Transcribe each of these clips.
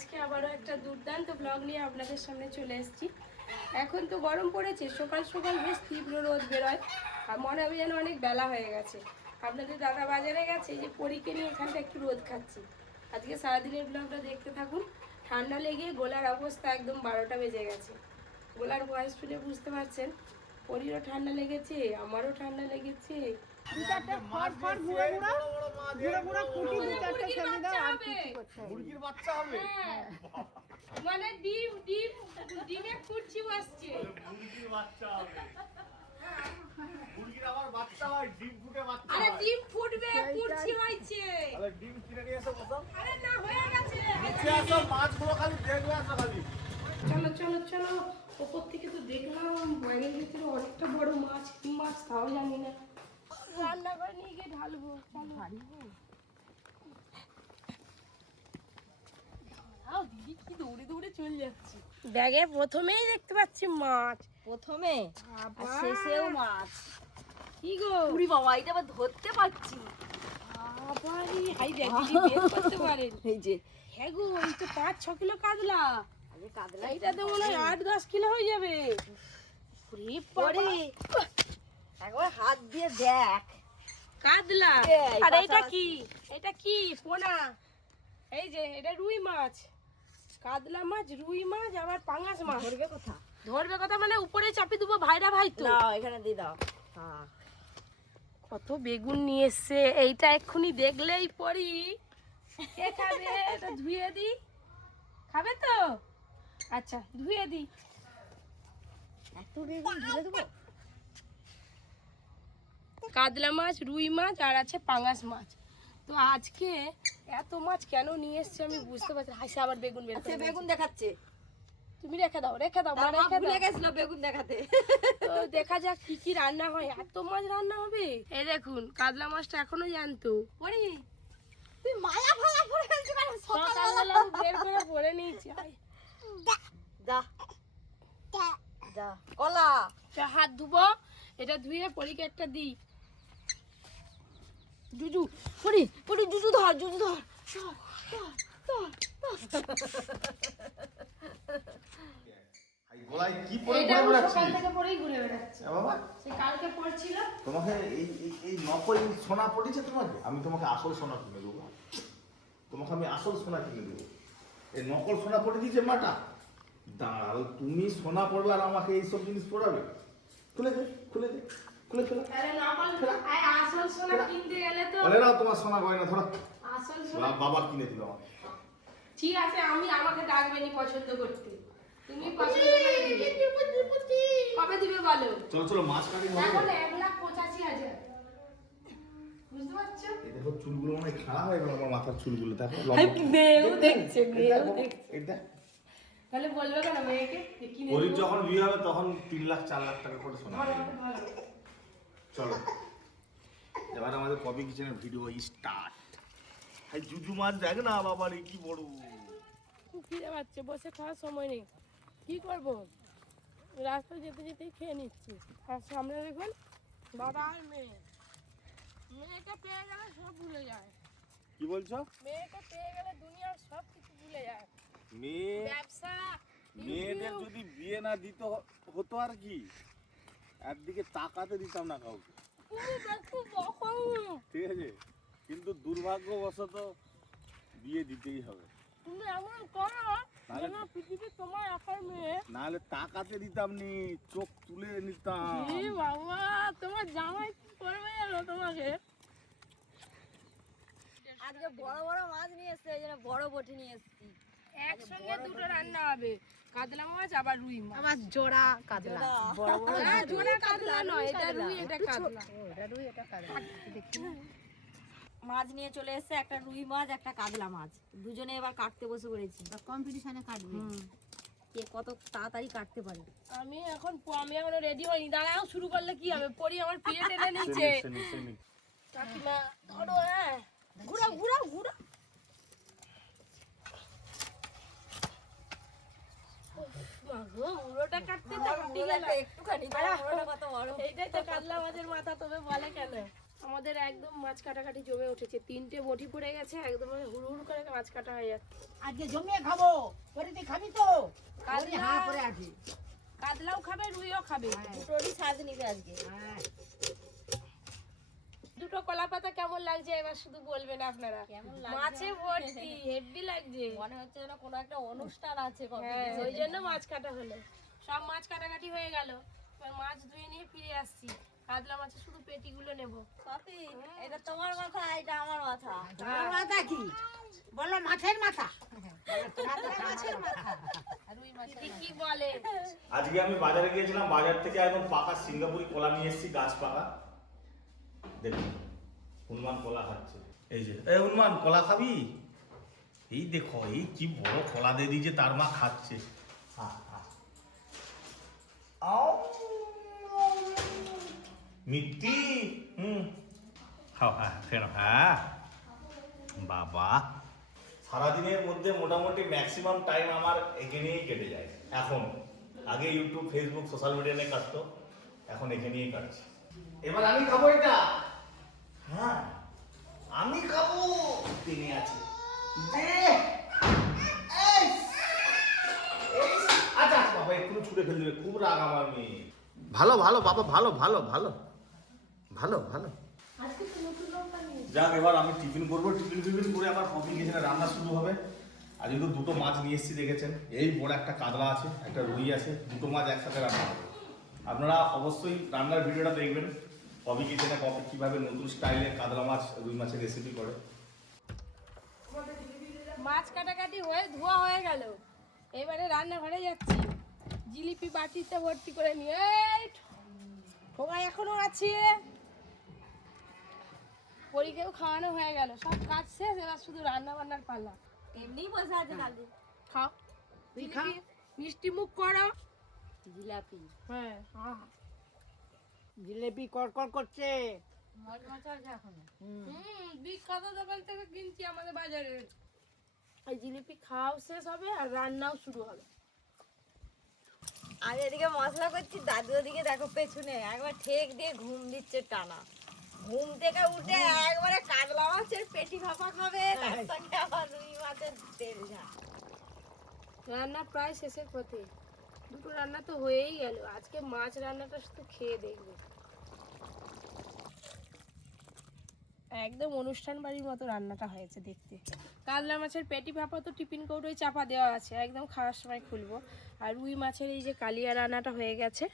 আজকে আবারও একটা দুর্দান্ত ব্লগ নিয়ে আপনাদের সামনে চলে এসেছি। এখন তো গরম পড়েছে, সকাল সকাল বেশ তীব্র রোদ বেরোয় আর মনে হবে যেন অনেক বেলা হয়ে গেছে। আপনাদের দাদা বাজারে গেছে, যে পরীকে নিয়ে এখানটা একটু রোদ খাচ্ছি। আজকে সারাদিনের ব্লগটা দেখতে থাকুন। ঠান্ডা লেগে গলার অবস্থা একদম 12টা বেজে গেছে। গলার ভয়েস শুনে বুঝতে পারছেন পরীরও ঠান্ডা লেগেছে, আমারও ঠান্ডা লেগেছে। মানে ডিমে কুচি আসছে। আরে ডিম ফুটবে, কুচি হয়েছে। আরে ডিম কিনে নিয়ে এসো কত? আরে না হয়ে গেছে। নিচে আসো, মাছগুলো খালি দেখবে আসো খালি। চলো চলো চলো, উপর থেকে তো দেখলাম বাইরের ভিতরে অনেকটা বড় মাছ, কি মাছ তাও জানি না। রান্না করে নিয়ে গিয়ে ঢালবো। চলো ঢালবো। দিদি কি দৌড়ে দৌড়ে চলে যাচ্ছে। ব্যাগে প্রথমেই দেখতে পাচ্ছি মাছ, প্রথমে আর শেষেও মাছ। কি গো পুরি বাবা, এটা আবার ধরতে পারছি। আবারই হাই ব্যাগ বের করতে পারেন। এই যে হ্যাঁ গো, এই তো 5-6 কিলো কাতলা। আরে কাতলা, এটা তো মনে হয় 8-10 কিলো হয়ে যাবে। পরে একবার হাত দিয়ে দেখ কাতলা। আর এটা কি? এটা কি? পোনা। এই যে এটা রুই মাছ, কাতলা মাছ, রুই মাছ, আবার পাঙাশ মাছ। ধরবে কথা, ধরবে কথা মানে উপরে চাপি দেবো। ভাইরা ভাই তো না এখানে দিয়ে দাও। হ্যাঁ, কত বেগুন নিয়ে এসছে। এইটা এক্ষুনি দেখলেই পরি কে খাবে? এটা ধুয়ে দি। খাবে তো? আচ্ছা ধুয়ে দি। এত বেগুন ঢেলে দেবো। কাতলা মাছ, রুই মাছ আর আছে পাঙাশ মাছ। তো আজকে এত মাছ কেন নিয়ে এসছে আমি বুঝতে পারছি। হাসি আবার বেগুন বের আচ্ছা করে বেগুন দেখাচ্ছে। তুমি রেখে দাও, রেখে দাও, মা তার রেখে ভুলে দাও। গেছিল বেগুন দেখাতে। তো দেখা যাক কি কি রান্না হয়। এত মাছ রান্না হবে। এই দেখুন কাতলা মাছটা এখনো জ্যান্ত। পরে তুই মায়া ফালা পরে ফেলছিস কেন? সকালবেলা বের করে পরে নিয়েছি। যা যা কলা। হাত ধুবো, এটা ধুয়ে পরীকে একটা দিই। জুজু পরি পরি, জুজু ধর, জুজু ধর। গলায় কি পরে এটা ঘুরে আমি বেড়াচ্ছিস? সকাল থেকে পরেই ঘুরে বেড়াচ্ছি। বাবা, সে কালকে পড়ছিল। তোমাকে এই নকল সোনা পড়েছে তোমাকে? আমি তোমাকে আসল সোনা কিনে দেবো। তোমাকে আমি আসল সোনা কিনে দেবো। এই নকল সোনা পড়ে দিয়েছে মাটা। দাঁড়াও, তুমি সোনা পড়বে আর আমাকে এইসব জিনিস পড়াবে? খুলে দে, খুলে দে, খুলে ফেলো। তাহলে নকল আসল সোনা কিনতে গেলে তো বলে নাও তোমার সোনা গয়না ধরো। আসল সোনা বাবা কিনে দিল আমাকে। ঠিক আছে, আমাকে ডাকবেনি পছন্দ করতে। তুমি পছন্দ করে দিবে। কবে দিবে বলো? চলো চলো, মাছ কাটি হবে। এখন 1,85,000। বুঝতে পারছো? এই দেখো চুলগুলো অনেক খারাপ হয়ে গেল আমার মাথার চুলগুলো। দেখো মেয়েও দেখছে, মেয়েও দেখছে। এটা তাহলে বলবে কেন মেয়েকে যে কিনে ওর দেবো? যখন বিয়ে হবে তখন 3 লাখ 4 লাখ টাকা করে সোনা ভালো, হবে। ভালো। চলো এবার আমাদের কবি কিচেনের ভিডিও স্টার্ট। এই জুজু মাছ দেখ না বাবা রে, কি বড়। খুব খিদে পাচ্ছে, বসে খাওয়ার সময় নেই। কি করবো? রাস্তায় যেতে যেতেই খেয়ে নিচ্ছি। আর সামনে দেখুন বাবা আর মেয়ে। মেয়েকে পেয়ে গেলে সব ভুলে যায়। কি বলছো? মেয়েকে পেয়ে গেলে দুনিয়ার সব কিছু ভুলে যায়। মেয়ে ব্যবসা, মেয়েদের যদি বিয়ে না দিতে হতো আর কি, একদিকে তাকাতে দিতাম না কাউকে, ঠিক আছে? কিন্তু দুর্ভাগ্যবশত বিয়ে দিতেই হবে। তুমি এমন করো যেন পৃথিবী তোমার একার মেয়ে। নাহলে তাকাতে দিতাম নি, চোখ তুলে নিতাম। এ বাবা, তোমার জামাই কি করবে জানো তোমাকে? আজকে বড় বড় মাছ নিয়ে এসছে, এই জন্য বড় বটি নিয়ে এসছি। একসঙ্গে দুটো রান্না হবে, কাতলা মাছ আবার রুই মাছ। আবার জোড়া কাতলা, বড় বড় না, জোড়া কাতলা নয়, এটা রুই, এটা কাতলা। এটা রুই, এটা কাতলা। মাছ নিয়ে চলে এসেছে, একটা রুই মাছ, একটা কাতলা মাছ। দুজনে এবার কাটতে বসে পড়েছি। কম্পিটিশনে কাটবে কে কত তাড়াতাড়ি কাটতে পারে। আমি এখনো রেডি হইনি। দাঁড়াও, শুরু করলে কি হবে? পরি আমার পিড়ে টেনে নিচ্ছে। কাকিমা ধরো, হ্যাঁ ঘুরাও ঘুরাও ঘুরাও। মুড়োটা কাটতে তো একটুখানি কত বড়। এইটাই তো কাতলা মাছের মাথা, তবে বলে কেন আমাদের একদম মাছ কাটাকাটি জমে উঠেছে, 3টে বটি পড়ে গেছে, একদম হুড় হুড় করে মাছ কাটা হয়ে যাচ্ছে। আজকে জমিয়ে খাবো, করে তুই খাবি তো? কাতলা হ্যাঁ করে আছে। কাতলাও খাবে, রুইও খাবে। দুটোরই স্বাদ নিবে আজকে। হ্যাঁ। দুটো কলা পাতা কেমন লাগছে এবার শুধু বলবেন আপনারা। কেমন লাগছে? মাছে ভর্তি, হেভি লাগছে। মনে হচ্ছে যেন কোনো একটা অনুষ্ঠান আছে। হ্যাঁ, ওই জন্য মাছ কাটা হলো। সব মাছ কাটাকাটি হয়ে গেল, এবার মাছ ধুয়ে নিয়ে ফিরে আসছি। কাতলা মাছের শুধু পেটিগুলো নেব। কপি, এটা তোমার মাথা, এটা আমার মাথা। তোমার মাথা কি? বলো মাছের মাথা। মাছের মাথা। রুই মাছ। কি বলে? আজকে আমি বাজারে গিয়েছিলাম, বাজার থেকে একদম পাকা সিঙ্গাপুরি কলা নিয়ে এসেছি, গাছ পাকা। দেখুন হনুমান কলা খাচ্ছে, এই যে এই হনুমান কলা খাবি? এই দেখো এই কি বড় কলা দিয়ে দিয়েছে, তার মা খাচ্ছে। আও মিষ্টি, খাও, হ্যাঁ কেন, হ্যাঁ বাবা। সারাদিনের মধ্যে মোটামুটি ম্যাক্সিমাম টাইম আমার একে নিয়েই কেটে যায় এখন। আগে ইউটিউব, ফেসবুক, সোশ্যাল মিডিয়া নিয়ে কাটতো, এখন একে নিয়েই কাটছে। এবার আমি খাবো এটা, হ্যাঁ আমি খাবো। তিনি আছে যে আচ্ছা আচ্ছা বাবা, একটু ছুটে ফেলে দেবে, খুব রাগ আমার মেয়ে। ভালো ভালো বাবা, ভালো ভালো ভালো ভালো ভালো। যাক, এবার আমি টিফিন করবো, টিফিন করে আবার কফি কিচেনে রান্না শুরু হবে। আর কিন্তু দুটো মাছ নিয়ে এসেছি, দেখেছেন এই বড় একটা কাতলা আছে, একটা রুই আছে, দুটো মাছ একসাথে রান্না হবে। আপনারা অবশ্যই রান্নার ভিডিওটা দেখবেন, কফি কিচেনে কফি কীভাবে নতুন স্টাইলে কাতলা মাছ রুই মাছের রেসিপি করে। মাছ কাটাকাটি হয়ে ধোয়া হয়ে গেল, এবারে রান্নাঘরে যাচ্ছি। জিলিপি বাটিতে ভর্তি করে নিয়ে, ঠোঙা এখনো আছে। পরীকেও খাওয়ানো হয়ে গেল, সব কাজ শেষ, এবার শুধু রান্না বান্নার পালা। এমনি বসে আছে খালি। খাও, তুই খা। মিষ্টি মুখ করো। জিলাপি। হ্যাঁ, জিলেপি কড়কড় করছে। মজ মাছ আছে এখনো। বিখ্যাত দোকান থেকে কিনছি আমাদের বাজারে। এই জিলিপি খাওয়াও শেষ হবে আর রান্নাও শুরু হবে। আর এদিকে মশলা করছি, দাদু ওদিকে দেখো পেছনে একবার ঠেক দিয়ে ঘুম দিচ্ছে টানা। ঘুম থেকে উঠে একবারে কাতলা মাছের পেটি ভাপা খাবে, তার সঙ্গে আবার রুই মাছের তেল ঝাল। রান্না প্রায় শেষের পথে, দুটো রান্না তো হয়েই গেল। আজকে মাছ রান্নাটা শুধু খেয়ে দেখবে, একদম অনুষ্ঠান বাড়ির মতো রান্নাটা হয়েছে দেখতে। কাতলা মাছের পেটি ভাপা তো টিফিন কৌটোয় চাপা দেওয়া আছে, একদম খাওয়ার সময় খুলবো। আর রুই মাছের এই যে কালিয়া রান্নাটা হয়ে গেছে,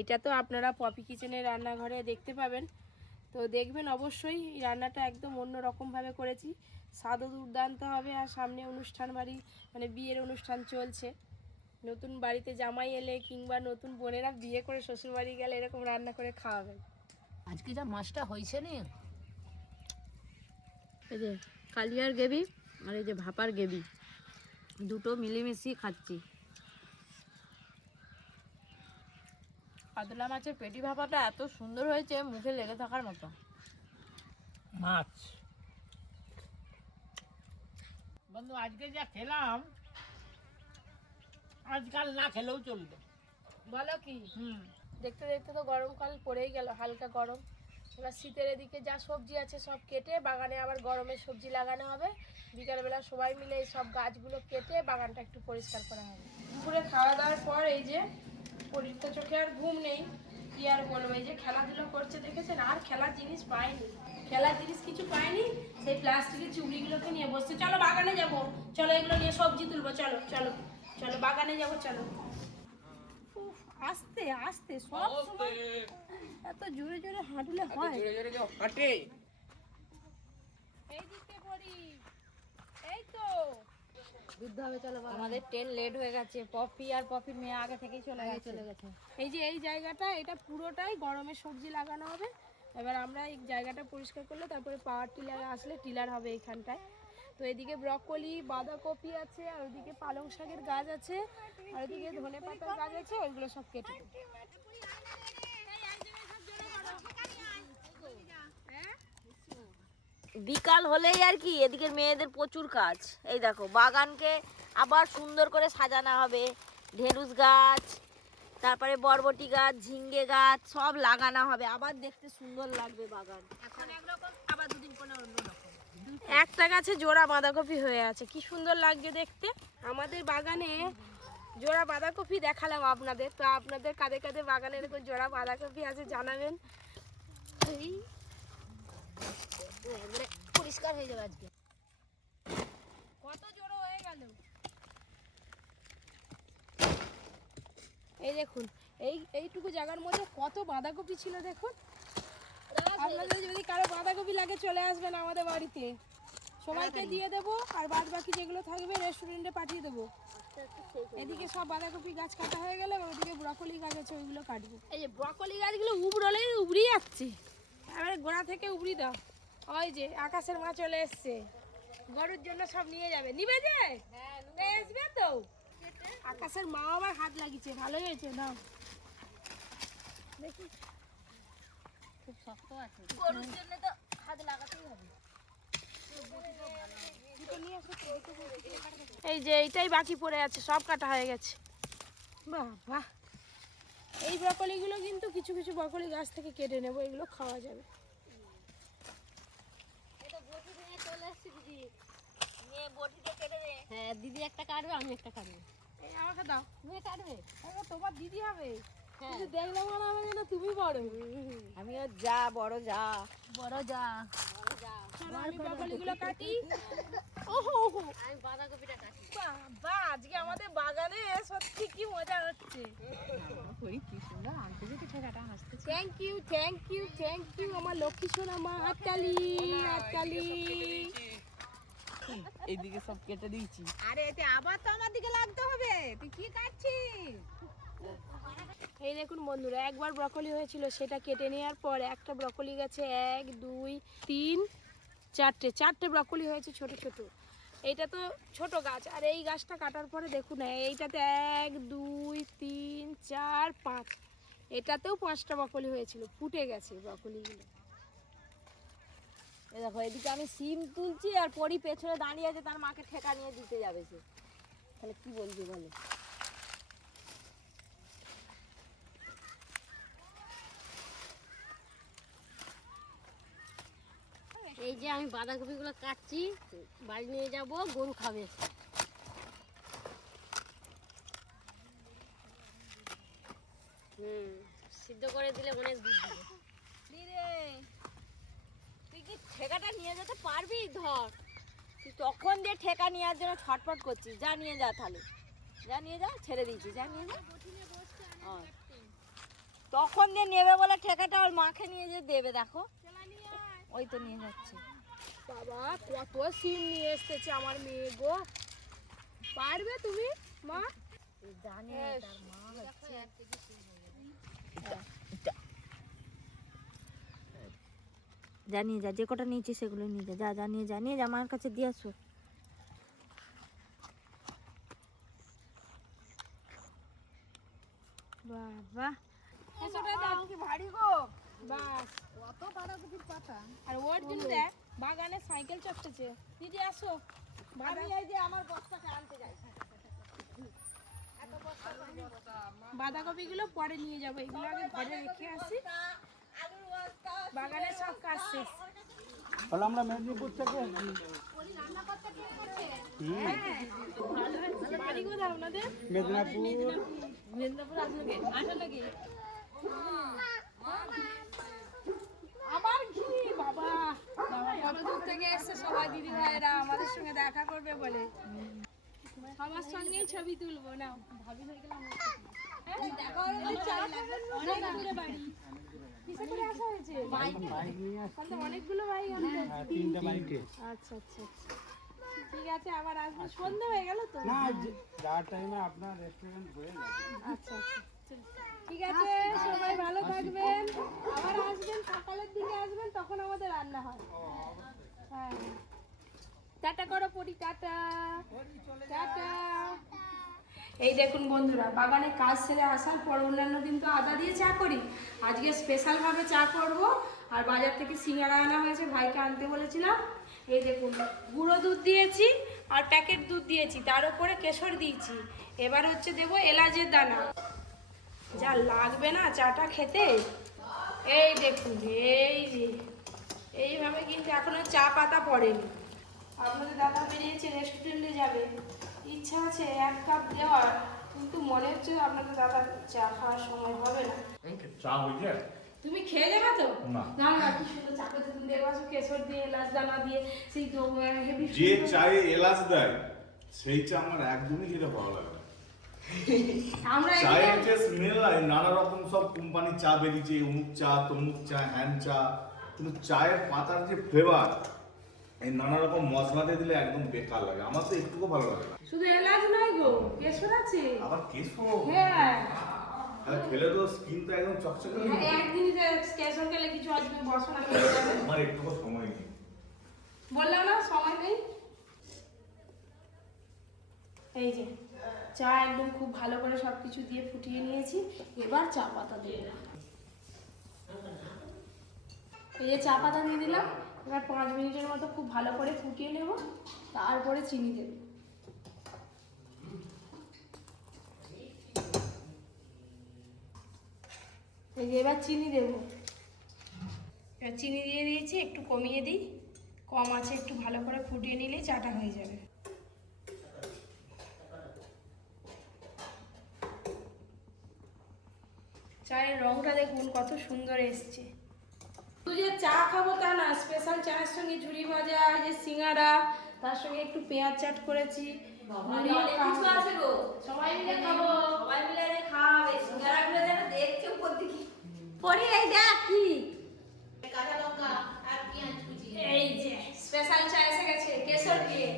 এটা তো আপনারা পপি কিচেনের রান্নাঘরে দেখতে পাবেন। তো দেখবেন অবশ্যই, এই রান্নাটা একদম অন্য রকমভাবে করেছি, স্বাদও দুর্দান্ত হবে। আর সামনে অনুষ্ঠান বাড়ি, মানে বিয়ের অনুষ্ঠান চলছে, নতুন বাড়িতে জামাই এলে কিংবা নতুন বোনেরা বিয়ে করে শ্বশুর বাড়ি গেলে এরকম রান্না করে খাওয়াবেন। আজকে যা মাছটা হয়েছে না, এই যে কালিয়ার গ্রেভি আর এই যে ভাপার গ্রেভি, দুটো মিলেমিশিয়ে খাচ্ছি। কাতলা মাছের পেটি ভাপাটা এত সুন্দর হয়েছে, মুখে লেগে থাকার মতো। মাছ বন্ধু আজকে যা খেলাম, আজকাল না খেলেও চলবে। বলো কি, দেখতে দেখতে তো গরমকাল পড়েই গেল, হালকা গরম। এবার শীতের এদিকে যা সবজি আছে সব কেটে বাগানে আবার গরমের সবজি লাগানো হবে। বিকালবেলা সবাই মিলে এই সব গাছগুলো কেটে বাগানটা একটু পরিষ্কার করা হবে। দুপুরে খাওয়া দাওয়ার পর এই যে পরীর চোখে আর ঘুম নেই, কি আর বলবো, এই যে খেলাধুলো করছে দেখেছেন, আর খেলার জিনিস পাইনি, খেলার জিনিস কিছু পাইনি। সেই প্লাস্টিকের চুড়িগুলোকে নিয়ে বসছে, চলো বাগানে যাব, চলো এগুলো নিয়ে সবজি তুলবো, চলো চলো চলো বাগানে যাব, চলো। আস্তে আস্তে, সব সময় এত জোরে জোরে হাঁটলে হয়? এই দিকে পড়ি, এই তো যুদ্ধ হবে, চলো। আমাদের ট্রেন লেট হয়ে গেছে, পপি আর পপির মেয়ে আগে থেকেই চলে গেছে। এই যে এই জায়গাটা, এটা পুরোটাই গরমের সবজি লাগানো হবে। এবার আমরা এই জায়গাটা পরিষ্কার করলে তারপরে পাওয়ার টিলার আসলে টিলার হবে এইখানটায়। তো এদিকে ব্রকলি, বাঁধাকপি আছে, আর ওদিকে পালং শাকের গাছ আছে, আর ওদিকে ধনে পাতার গাছ আছে, ওইগুলো সব কেটে দেবো। বিকাল হলেই আর কি এদিকে মেয়েদের প্রচুর কাজ। এই দেখো বাগানকে আবার সুন্দর করে সাজানো হবে, ঢেঁড়ুস গাছ, তারপরে বরবটি গাছ, ঝিঙ্গে গাছ সব লাগানো হবে, আবার দেখতে সুন্দর লাগবে বাগান। এখন একরকম আবার দুদিন পরে অন্যরকম। একটা গাছে জোড়া বাঁধাকপি হয়ে আছে, কি সুন্দর লাগছে দেখতে। আমাদের বাগানে জোড়া বাঁধাকপি দেখালাম আপনাদের, তো আপনাদের কাদের কাদের বাগানে এরকম জোড়া বাঁধাকপি আছে জানাবেন। এই একবারে পরিষ্কার হয়ে যাবে আজকে। কত জোড়া হয়ে গেল, এই দেখুন এইটুকু জায়গার মধ্যে কত বাঁধাকপি ছিল দেখুন। আপনাদের যদি কারো বাঁধাকপি লাগে চলে আসবেন আমাদের বাড়িতে, সবাইকে দিয়ে দেবো, আর বাদ বাকি যেগুলো থাকবে রেস্টুরেন্টে পাঠিয়ে দেবো। এদিকে সব বাঁধাকপি গাছ কাটা হয়ে গেলে ওইদিকে ব্রকলি গাছ আছে, ওইগুলো কাটবো। এই যে ব্রকলি গাছগুলো উবড়লে উবড়ি যাচ্ছে, এবারে গোড়া থেকে উবড়ি দাও। ওই যে আকাশের মা চলে এসছে, গরুর জন্য সব নিয়ে যাবে, নিবে যে আসবে তো। আকাশের মা আবার হাত লাগিয়েছে, ভালো হয়েছে নাও দেখি। খুব শক্ত আছে। গরুর জন্য তো হাত লাগাতেই হবে। এই যে এইটাই বাকি পড়ে আছে, সব কাটা হয়ে গেছে। বাহ বাহ, এই ব্রকলিগুলো কিন্তু কিছু কিছু ব্রকলি গাছ থেকে কেটে নেবো, এগুলো খাওয়া যাবে। এটা বটি নিয়ে চলে আসছি দিদি, নিয়ে বটি দিয়ে কেটে দে। হ্যাঁ, দিদি একটা কাটবে, আমি একটা কাটবো। এই আমাকে দাও, তুমি কাটবে? তোমার দিদি হবে। হ্যাঁ। কিন্তু দেখলাম মনে হবে যেন তুমি বড়। আমিও যা বড় যা। বড় যা। চলো আমি ব্রকলিগুলো কাটি। আমি বাঁধাকপিটা কাটি। বাহ, আজকে আমাদের বাগানে সত্যি কি মজা হচ্ছে। কি সুন্দর আনতে যেতে ঠেকাটা হাসতেছে। Thank you thank you thank you আমার লক্ষ্মী সোনা মা। হাততালি হাততালি। এইদিকে সব কেটে দিয়েছি। আরে এতে আবার তো আমার দিকে লাগতে হবে, তুই কি কাটছিস? এই দেখুন বন্ধুরা, একবার ব্রকলি হয়েছিল, সেটা কেটে নেওয়ার পর একটা ব্রকলি গাছে 1 2 3 4টে ব্রকলি হয়েছে ছোট ছোট। এইটা তো ছোট গাছ, আর এই গাছটা কাটার পরে দেখুন এইটাতে 1 2 3 4 5, এটাতেও 5টা ব্রকলি হয়েছিল, ফুটে গেছে ব্রকলিগুলো। এই দেখো এদিকে আমি সিম তুলছি আর পরি পেছনে দাঁড়িয়ে আছে, তার মাকে ঠেকা নিয়ে দিতে যাবে সে, তাহলে কি বলবি বলে। এই যে আমি বাঁধাকপিগুলো কাটছি, বাড়ি নিয়ে যাব, গরু খাবে। সিদ্ধ করে দিলে অনেক দুধ দিবে। দিরে তুই কি ঠেকাটা নিয়ে যেতে পারবি? ধর তুই তখন দিয়ে ঠেকা নেওয়ার জন্য ছটফট করছিস, যা নিয়ে যা, তাহলে যা নিয়ে যা, ছেড়ে দিয়েছি, যা নিয়ে যা। তখন দিয়ে নেবে বলে ঠেকাটা ওর মাকে নিয়ে যে দেবে, দেখো ওই তো নিয়ে যাচ্ছে। বাবা কত সিম নিয়ে এসেছে আমার মেয়ে গো, পারবে তুমি মা? জানে তার মা হচ্ছে। যা নিয়ে যা, যে কটা নিয়েছি সেগুলো নিয়ে যা, যা যা নিয়ে যা, নিয়ে যা, মার কাছে দিয়ে আসো। বাবা এসোটা দাও কি ভারী গো। বাস কত বাঁধাকপির পাতা, আর ওর জন্য দেখ বাগানে সাইকেল চড়তেছে। দিদি আসো, আমি এই যে আমার বস্তাটা আনতে যাই। বাঁধাকপিগুলো পরে নিয়ে যাবো, এগুলো আগে ঘরে রেখে আসি। আলুর বস্তা, বাগানে সব কাজ শেষ। তাহলে আমরা মেদিনীপুর থেকে বাড়ি কোথায় আপনাদের? মেদিনীপুর মেদিনীপুর আসেন নাকি? আবার ঘি বাবা, কত দূর থেকে এসছে সবাই দিদি ভাইয়েরা আমাদের সঙ্গে দেখা করবে বলে। সবার সঙ্গেই ছবি তুলবো না, ভাবি হয়ে গেলাম। অনেক দূরে বাড়ি, কিসে করে আসা হয়েছে? অনেকগুলো বাইক আনতে। 3টে বাইকে। আচ্ছা আচ্ছা আচ্ছা, ঠিক আছে, আবার আসবো। সন্ধ্যা হয়ে গেল তো? না যার টাইমে আপনার রেস্টুরেন্ট হয়ে যাবে। আচ্ছা আচ্ছা ঠিক আছে, সবাই ভালো থাকবেন, আবার আসবেন, সকালের দিকে আসবেন, তখন আমাদের রান্না হয়। হ্যাঁ, টাটা করো পরি, টাটা টাটা। এই দেখুন বন্ধুরা, বাগানে কাজ সেরে আসার পর অন্যান্য দিন তো আদা দিয়ে চা করি, আজকে স্পেশালভাবে চা করব। আর বাজার থেকে সিঙ্গারা আনা হয়েছে, ভাইকে আনতে বলেছিলাম। এই দেখুন গুঁড়ো দুধ দিয়েছি আর প্যাকেট দুধ দিয়েছি, তার উপরে কেশর দিয়েছি। এবার হচ্ছে দেবো এলাচের দানা। যা লাগবে না চাটা খেতে। এই দেখুন, এই যে এইভাবে কিন্তু এখনো চা পাতা পড়েনি। আপনাদের দাদা বেরিয়েছে রেস্টুরেন্টে যাবে, ইচ্ছা আছে 1 কাপ দেওয়ার, কিন্তু মনে হচ্ছে আপনাদের দাদা চা খাওয়ার সময় হবে না। চা হয়েছে? তুমি খেয়ে যাবে তো? না। না না, কি সুন্দর চা করতে তুমি দেখো, কেশর দিয়ে এলাচ দানা দিয়ে সেই হেভি যে চায়ে এলাচ দেয় সেই চা আমার একদমই খেতে ভালো লাগে না। আমরা চায়ের এদিকে যে স্মেল, নানা রকম সব কোম্পানির চা বেরিয়েছে, অমুক চা তমুক চা হ্যান চা, কিন্তু চায়ের পাতার যে ফ্লেভার এই নানা রকম মশলা দিয়ে দিলে একদম বেকার লাগে, আমার তো একটুকু ভালো লাগে না। শুধু এলাচ নয় গো, কেশর আছে। আবার কেশর, হ্যাঁ, আর খেলে তো স্কিন তো একদম চকচকে হয়ে যাবে। একদিনই কেশর খেলে কিছু আসবে, বসনা হয়ে যাবে। আমার একটুকু সময় নেই। বললাম না সময় নেই। এই যে চা একদম খুব ভালো করে সব কিছু দিয়ে ফুটিয়ে নিয়েছি, এবার চা পাতা দিয়ে দিলাম। এই যে চা পাতা দিয়ে দিলাম, এবার 5 মিনিটের মতো খুব ভালো করে ফুটিয়ে নেব, তারপরে চিনি দেব। এই যে এবার চিনি দেব। এবার চিনি দিয়ে দিয়েছি, একটু কমিয়ে দিই, কম আছে, একটু ভালো করে ফুটিয়ে নিলেই চাটা হয়ে যাবে। চায়ের রংটা দেখুন কত সুন্দর এসছে। শুধু যে চা খাবো তা না, স্পেশাল চায়ের সঙ্গে ঝুড়ি ভাজা, এই যে সিঙ্গারা, তার সঙ্গে একটু পেঁয়াজ চাট করেছি। অনেক কিছু আছে গো, সবাই মিলে খাবো। সবাই মিলে এনে খাবে। সিঙ্গারাগুলো যেন দেখছে উপর দিকে পরে, এই দেখ কি কাঁচা লঙ্কা আর পেঁয়াজ কুচি। এই যে স্পেশাল চা এসে গেছে কেশর দিয়ে।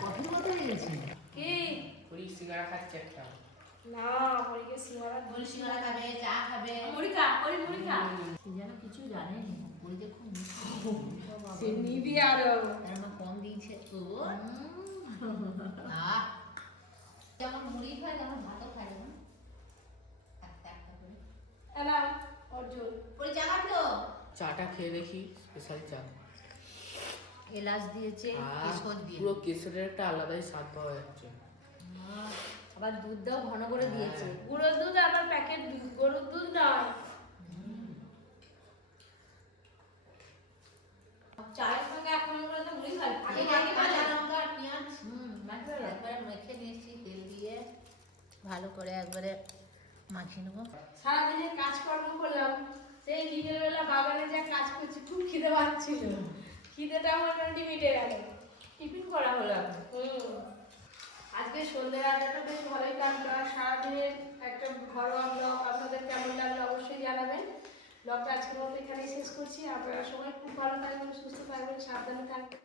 কফির মতো হয়েছে। কি পুরি সিঙ্গারা খাচ্ছে একটা। না, হরিকে সিঙ্গারা বলি সিঙ্গারা খাবে, চা খাবে। মুড়ি খা, ওই মুড়ি খা। সে যেন কিছু জানে না, বলিতে খুব সে নিবি আরো। আমার কম দিয়েছে তো। যেমন মুড়ি খায় তেমন ভাতও খায় না। একটা একটা করে এলা অর্জুন ওই চা খাবো। চাটা খেয়ে দেখি, স্পেশাল চা। এলাচ দিয়েছে, কেশর দিয়ে, পুরো কেশরের একটা আলাদাই স্বাদ পাওয়া যাচ্ছে। আবার দুধটাও ঘন করে দিয়েছে। গুঁড়ো দুধ, আবার প্যাকেট দুধ, গরুর দুধ নয়। চায়ের সঙ্গে এখন আমরা তো মুড়ি খাই। আগে কাঁচা লঙ্কা আর পেঁয়াজ একবারে মেখে নিয়েছি তেল দিয়ে, ভালো করে একবারে মাখিয়ে নেবো। সারাদিনের কাজকর্ম করলাম, সেই দিনের বেলা বাগানে যা কাজ করছি, খুব খিদে পাচ্ছিল। খিদেটা মোটামুটি মিটে গেল, টিফিন করা হলো। আজকে সন্ধ্যে আড্ডাটা বেশ ভালোই কাটলো। আর সারাদিনের একটা ঘরোয়া ব্লগ আপনাদের কেমন লাগলো অবশ্যই জানাবেন। ব্লগটা আজকের মতো এখানেই শেষ করছি। আপনারা সবাই খুব ভালো থাকবেন, সুস্থ থাকবেন, সাবধানে থাকবেন।